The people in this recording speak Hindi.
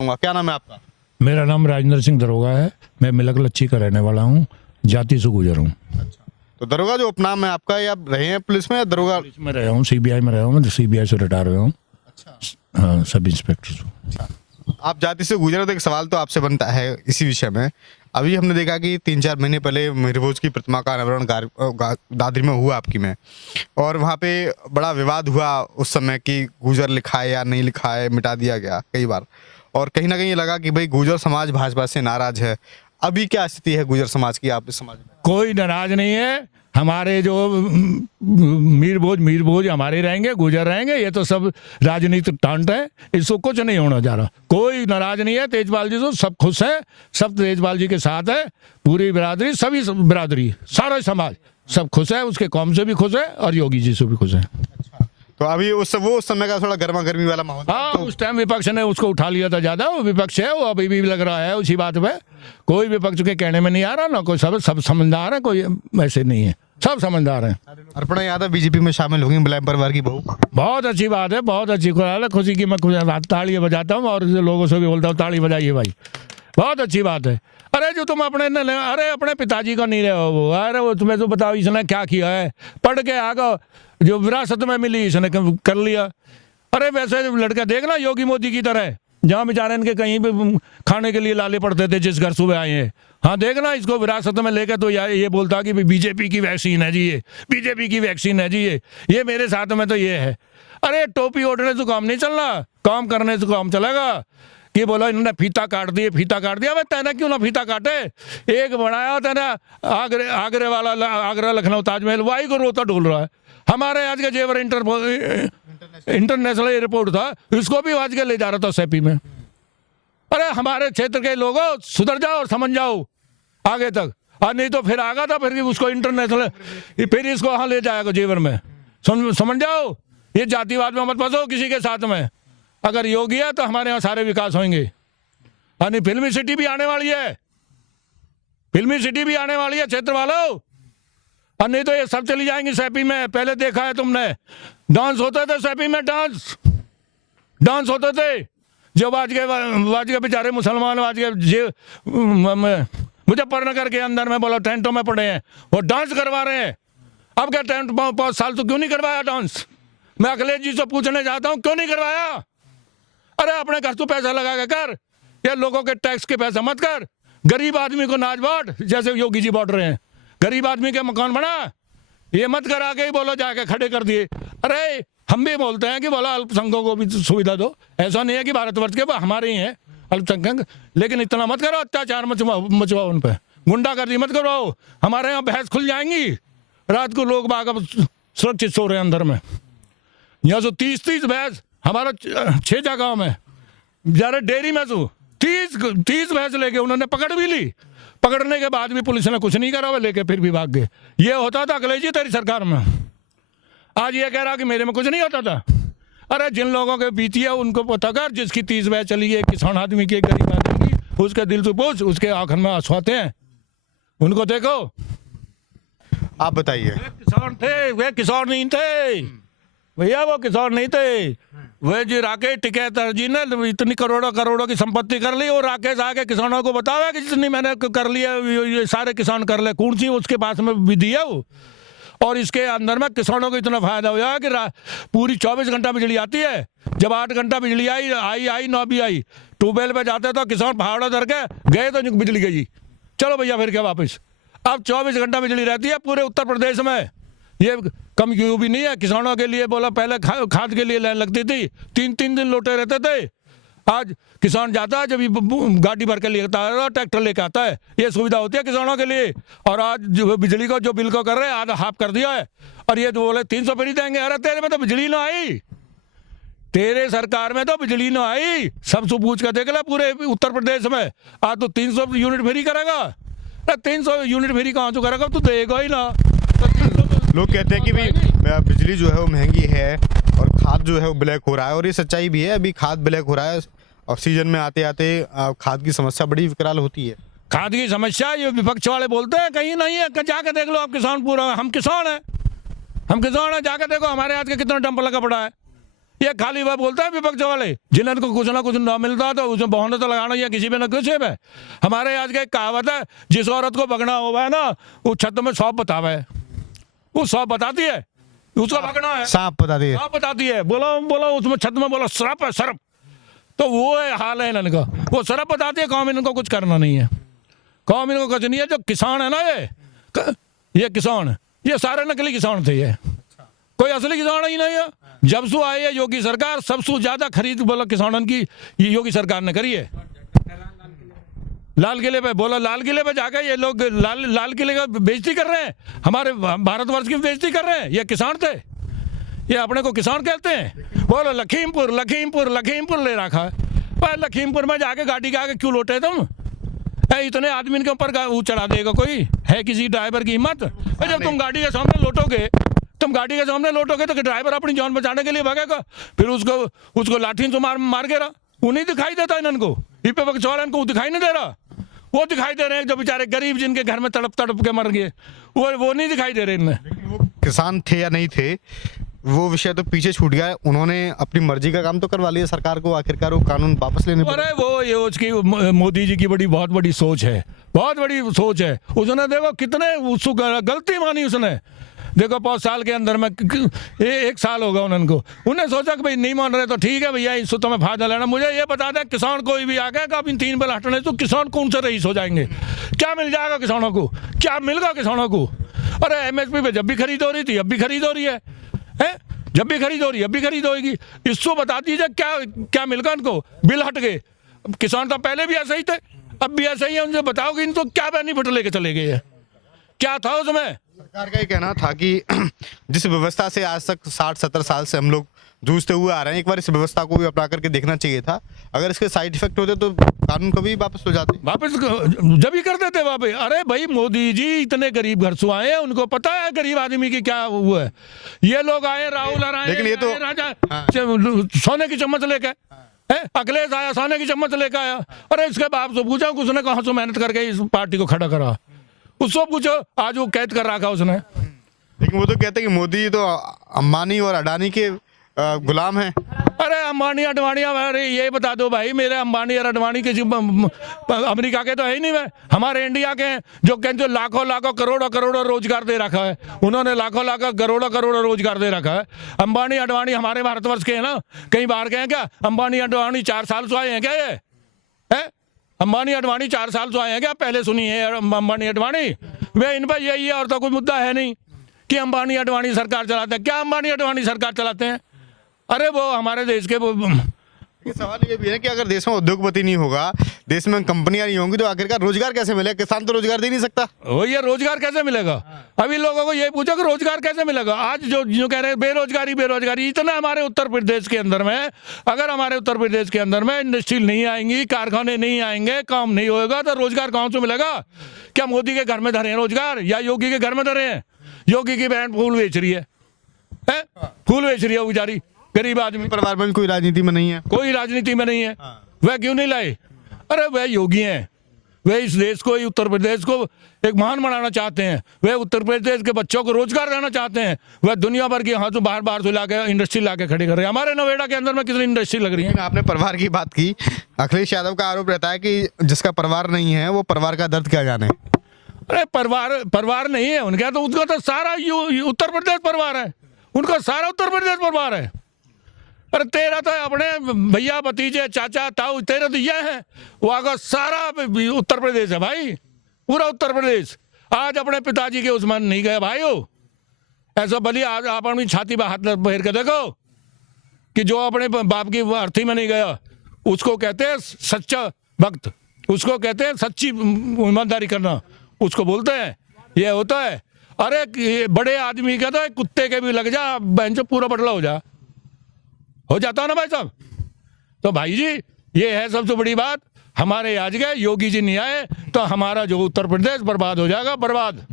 क्या नाम है आपका? मेरा नाम राजेंद्र सिंह दरोगा है। मैं मिलक लच्छी का रहने वाला हूँ, जाति से गुजर हूँ। तो दरोगा जो उपनाम है आपका, ये आप रहे हैं पुलिस में या दरोगा? पुलिस में रहा हूँ, सीबीआई में रहा हूँ, मैं सीबीआई से रिटायर हुआ हूँ। अच्छा। हाँ, सब इंस्पेक्टर हूँ। आप जाति से गुजरे तो एक सवाल तो आपसे बनता है इसी विषय में। अभी हमने देखा कि 3-4 महीने पहले मिहिर भोज की प्रतिमा का अनावरण दादरी में हुआ आपकी में, और वहाँ पे बड़ा विवाद हुआ उस समय कि गुजर लिखा है या नहीं लिखा है, मिटा दिया गया कई बार, और कहीं ना कहीं लगा कि भाई गुजर समाज भाजपा से नाराज है। अभी क्या स्थिति है गुजर समाज की आप इस समाज में? कोई नाराज नहीं है। हमारे जो मीर भोज हमारे रहेंगे, गुजर रहेंगे। ये तो सब राजनीतिक टांट है, इसको कुछ नहीं होना जा रहा। कोई नाराज नहीं है। तेजपाल जी तो सब खुश है, सब तेजपाल जी के साथ है। पूरी बिरादरी, सभी बिरादरी, सारा समाज सब खुश है। उसके कौम से भी खुश है और योगी जी से भी खुश है। तो अभी उस समय का थोड़ा गर्मा गर्मी वाला माहौल। हाँ, उस टाइम विपक्ष ने उसको उठा लिया था ज्यादा। वो विपक्ष है, वो अभी भी लग रहा है उसी बात पे। कोई विपक्ष के कहने में नहीं आ रहा ना, कोई सब समझदार है, कोई ऐसे नहीं है, सब समझदार हैं। अर्पणा यादव बीजेपी में शामिल होंगी, मुलायम परिवार की बहू। बहुत अच्छी बात है, बहुत अच्छी है। खुशी की मैं ताली बजाता हूँ और लोगों से भी बोलता हूँ ताली बजाइए भाई, बहुत अच्छी बात है। अरे जो तुम अपने पिताजी को नहीं रहे हो वो, अरे वो तुम्हें तो बताओ इसने क्या किया है। पढ़ के आगे जो विरासत में मिली इसने कर लिया। अरे वैसे लड़का देखना योगी मोदी की तरह, जहाँ बेचारे इनके कहीं भी खाने के लिए लाले पड़ते थे जिस घर सुबह आए हैं। हाँ देखना, इसको विरासत में लेकर तो ये बोलता कि बीजेपी की वैक्सीन है जी, ये बीजेपी की वैक्सीन है जी, ये मेरे साथ में तो ये है। अरे टोपी ओढ़ने से काम नहीं चलना, काम करने से काम चलेगा। कि बोला इन्होंने फीता काट दिया। मैं तेना क्यों ना फीता काटे। एक बनाया तेना आगरे वाला, आगरा लखनऊ ताजमहल, वाई को रोता ढोल रहा है। हमारे आज के जेवर इंटरनेशनल एयरपोर्ट था, इसको भी आज के ले जा रहा था सेपी में। अरे हमारे क्षेत्र के लोगों सुधर जाओ और समझ जाओ आगे तक, और नहीं तो फिर आगा था फिर उसको इंटरनेशनल, फिर इसको वहां ले जाएगा जेवर में। समझ जाओ, ये जातिवाद में मत फंसो किसी के साथ में। अगर योगी है तो हमारे यहाँ सारे विकास होंगे। यानी फिल्मी सिटी भी आने वाली है, फिल्मी सिटी भी आने वाली है क्षेत्र वालों। और नहीं तो ये सब चली जाएंगी सेपी में। पहले देखा है तुमने, डांस होते थे सेपी में, डांस होते थे। जो आज के बेचारे मुसलमान आज के मुजफ्फरनगर के अंदर में बोला टेंटों में पड़े हैं, वो डांस करवा रहे हैं। अब क्या टेंट 5 साल तो क्यों नहीं करवाया डांस? मैं अखिलेश जी से पूछने चाहता हूं, क्यों नहीं करवाया? अरे अपने घर तो पैसा लगा के कर, ये लोगों के टैक्स के पैसा मत कर। गरीब आदमी को नाच बांट, जैसे योगी जी बांट रहे हैं। गरीब आदमी के मकान बना, ये मत करा के ही बोलो जाके खड़े कर दिए। अरे हम भी बोलते हैं कि बोला अल्पसंख्यकों को भी सुविधा दो। ऐसा नहीं है कि भारतवर्ष के हमारे ही हैं अल्पसंख्यक, लेकिन इतना मत करो अत्याचार मचवाओ उन पर, गुंडागर्दी मत करो। हमारे यहाँ बहस खुल जाएंगी, रात को लोग बाग सुरक्षित सो रहे हैं अंदर में। यहाँ से 30 भैंस हमारा 6 जगह में जा डेयरी में तो 30 भैंस लेके उन्होंने पकड़ भी ली। पकड़ने के बाद भी पुलिस ने कुछ नहीं करा, वो लेके फिर भी भाग गए। ये होता था अखिलेश जी तेरी सरकार में। आज ये कह रहा कि मेरे में कुछ नहीं होता था। अरे जिन लोगों के बीती है उनको पता कर, जिसकी 30 भैंस चली है, किसान आदमी की, गरीब आदमी की, उसके दिल से पूछ, उसके आंखों में आंसू आते हैं, उनको देखो। आप बताइए। किसान थे, वे किसान नहीं थे भैया, वो किसान नहीं थे। वे जी राकेश टिकैत जी ने इतनी करोड़ों की संपत्ति कर ली, और राकेश आके किसानों को बतावे कि जितनी मैंने कर लिया ये सारे किसान कर ले। कौन सी उसके पास में विधि है वो? और इसके अंदर में किसानों को इतना फायदा हुआ कि पूरी 24 घंटा बिजली आती है। जब 8 घंटा बिजली आई 9 भी आई, ट्यूबवेल पे जाते तो किसान पहाड़ों धर के गए तो बिजली गई, चलो भैया फिर क्या वापस। अब 24 घंटा बिजली रहती है पूरे उत्तर प्रदेश में। ये कम क्यों भी नहीं है किसानों के लिए। बोला पहले खाद के लिए लाइन लगती थी, 3 दिन लोटे रहते थे। आज किसान जाता है, जब गाड़ी भर के लेता है, ट्रैक्टर लेके आता है, ये सुविधा होती है किसानों के लिए। और आज जो बिजली को जो बिल को कर रहे हैं, आधा हाफ कर दिया है। और ये तो बोले 300 फ्री देंगे। अरे तेरे में तो बिजली ना आई, तेरे सरकार में तो बिजली ना आई। सबसे पूछ कर देख ले पूरे उत्तर प्रदेश में। आज तो 300 यूनिट फ्री करेगा। 300 यूनिट फ्री कहाँ से करेगा? तो देगा ही ना। लोग कहते हैं कि भाई बिजली जो है वो महंगी है और खाद जो है वो ब्लैक हो रहा है, और ये सच्चाई भी है। अभी खाद ब्लैक हो रहा है, और सीजन में आते आते खाद की समस्या बड़ी विकराल होती है। खाद की समस्या ये विपक्ष वाले बोलते हैं कहीं नहीं है। जाके देख लो आप, किसान पूरा, हम किसान हैं, जाके देखो हमारे हाथ के कितना डंप लगा पड़ा है। ये खाली वह बोलता है विपक्ष वाले, जिन्हें कुछ ना कुछ ना मिलता तो उसमें बहाने तो लगाना या किसी पे ना कुछ है। हमारे आज का एक कहावत है, जिस औरत को भगना हुआ है ना वो छत में सौंप बतावा है, वो सौंप बताती है, उसको भगना है, सांप बता दिए। सांप बताती है, बोलो बोलो उसमें छत में बोलो सरप है सरप, तो वो है हाल है इनका, वो सरप बताती है। कौम इनको कुछ करना नहीं है, कौम इनको कुछ नहीं है। जो किसान है ना ये किसान, ये सारे नकली किसान थे, ये कोई असली किसान ही नहीं है। जब से आई है योगी सरकार, सबसे ज्यादा खरीद बोला किसानों की ये योगी सरकार ने करी है। लाल किले पे बोला, लाल किले पे जाकर ये लोग लाल किले का बेइज्जती कर रहे हैं, हमारे भारतवर्ष की बेइज्जती कर रहे हैं। ये किसान थे, ये अपने को किसान कहते हैं। बोलो लखीमपुर लखीमपुर लखीमपुर ले रखा है, पर लखीमपुर में जाके गाड़ी के आगे क्यों लौटे तुम? इतने आदमी के ऊपर वो चढ़ा देगा कोई? है किसी ड्राइवर की हिम्मत? जब तुम गाड़ी के सामने लौटोगे, तुम गाड़ी के सामने लौटोगे तो ड्राइवर अपनी जान बचाने के लिए भागेगा, फिर उसको लाठी से मार गिरा। वो नहीं दिखाई देता इनको, विपक्ष वाले इनको दिखाई नहीं दे रहा। वो दिखाई दे रहे हैं जो बेचारे गरीब जिनके घर में तड़प तड़प के मर गए, वो नहीं दिखाई दे रहे इनमें। वो किसान थे या नहीं थे वो विषय तो पीछे छूट गया है। उन्होंने अपनी मर्जी का काम तो करवा लिया, सरकार को आखिरकार वो कानून वापस लेने पड़े। अरे वो ये उसकी मोदी जी की बहुत बड़ी सोच है, बहुत बड़ी सोच है। उसने देखो कितने गलती मानी उसने, देखो 5 साल के अंदर में 1 साल होगा उनको, उन्हें सोचा कि भाई नहीं मान रहे तो ठीक है भैया, इससे तुम्हें फायदा लेना। मुझे ये बता दें, किसान कोई भी आ गया कि अब इन 3 बिल हटने तो किसान कौन से रईस हो जाएंगे? क्या मिल जाएगा किसानों को? क्या मिलेगा किसानों को? अरे MSP पे जब भी खरीद हो रही थी, अब भी खरीद हो रही है, जब भी खरीद हो रही है, अब भी खरीद होगी। इसको बता दीजिए क्या मिलेगा इनको? बिल हट गए, किसान तो पहले भी ऐसे ही थे, अब भी ऐसे ही है। उनसे बताओ कि इनको क्या बेनिफिट लेके चले गए हैं, क्या था उसमें? सरकार का ये कहना था कि जिस व्यवस्था से आज तक 60-70 साल से हम लोग जूझते हुए आ रहे हैं, एक बार इस व्यवस्था को भी अपना करके देखना चाहिए था। अगर इसके साइड इफेक्ट होते तो कानून कभी वापस हो जाते, वापस जब ही कर देते वापस। अरे भाई मोदी जी इतने गरीब घर से आए हैं, उनको पता है गरीब आदमी की क्या हुआ है। ये लोग आए, राहुल आए, लेकिन ये तो राजा सोने की चम्मच लेके, अखिलेश आया सोने की चम्मच लेकर आया। अरे इसके बाप से पूछा उसने कहाँ से मेहनत करके इस पार्टी को खड़ा करा, उसको पूछो, आज वो कैद कर रखा उसने। लेकिन वो तो कहते हैं कि मोदी तो अंबानी और अडानी के गुलाम हैं। अरे अंबानी अडवाणी, अरे ये बता दो भाई, मेरे अंबानी और अडवाणी किसी अमेरिका के तो है ही नहीं, मैं हमारे इंडिया के हैं जो कहते लाखों लाखों करोड़ों करोड़ों रोजगार दे रखा है। उन्होंने लाखों लाखों करोड़ों करोड़ों रोजगार दे रखा है। अंबानी अडवाणी हमारे भारतवर्ष के हैं ना, कहीं बाहर के हैं क्या? अंबानी अडवाणी 4 साल से आए हैं क्या? ये है अंबानी अडवाणी 4 साल से आए हैं क्या? पहले सुनी है अंबानी अडवाणी? वे इन पर यही है, और तो कोई मुद्दा है नहीं कि अंबानी अडवाणी सरकार चलाते हैं। क्या अंबानी अडवाणी सरकार चलाते हैं? अरे वो हमारे देश के सवाल ये भी है कि अगर देश में उद्योगपति नहीं होगा, देश में कंपनियां नहीं होंगी, तो आखिरकार रोजगार कैसे मिलेगा? किसान तो रोजगार दे नहीं सकता। वो ये रोजगार कैसे मिलेगा? अभी लोगों को ये पूछो कि रोजगार कैसे मिलेगा? आज जो कह रहे हैं बेरोजगारी बेरोजगारी, इतना हमारे उत्तर प्रदेश के अंदर में, अगर हमारे उत्तर प्रदेश के अंदर में इंडस्ट्री नहीं आएंगी, कारखाने नहीं आएंगे, काम नहीं होगा, तो रोजगार कहाँ से मिलेगा? क्या मोदी के घर में धरे हैं रोजगार, या योगी के घर में धरे हैं? योगी की बहन फूल बेच रही है, फूल बेच रही है वो बेचारी गरीब आदमी। परिवार में कोई राजनीति में नहीं है, कोई राजनीति में नहीं है। वह क्यों नहीं लाए? अरे वह योगी हैं, वे इस देश को, उत्तर प्रदेश को एक महान बनाना चाहते हैं। वे उत्तर प्रदेश के बच्चों को रोजगार देना चाहते हैं। वह दुनिया भर की यहाँ से बाहर से लाके इंडस्ट्री लाके खड़ी कर रहे हैं। हमारे नोएडा के अंदर में कितनी इंडस्ट्री लग रही है। आपने परिवार की बात की, अखिलेश यादव का आरोप रहता है कि जिसका परिवार नहीं है वो परिवार का दर्द क्या जाने। अरे परिवार नहीं है उनका, तो उनका तो सारा उत्तर प्रदेश परिवार है, उनका सारा उत्तर प्रदेश परिवार है। अरे तेरा तो अपने भैया भतीजे चाचा ताऊ तेरे तो ये है, वहाँ का सारा उत्तर प्रदेश है भाई, पूरा उत्तर प्रदेश। आज अपने पिताजी के उसमें नहीं गए भाई हो, ऐसा भली आज आप अपनी छाती पर हाथ फेर के देखो कि जो अपने बाप की अर्थी में नहीं गया, उसको कहते हैं सच्चा भक्त, उसको कहते हैं सच्ची ईमानदारी करना, उसको बोलते हैं। ये होता है। अरे बड़े आदमी का तो कुत्ते के भी लग जा, बहन से पूरा बदला हो जाता है ना भाई साहब। तो भाई जी ये है सबसे बड़ी बात, हमारे आज गए योगी जी नहीं आए तो हमारा जो उत्तर प्रदेश बर्बाद हो जाएगा, बर्बाद।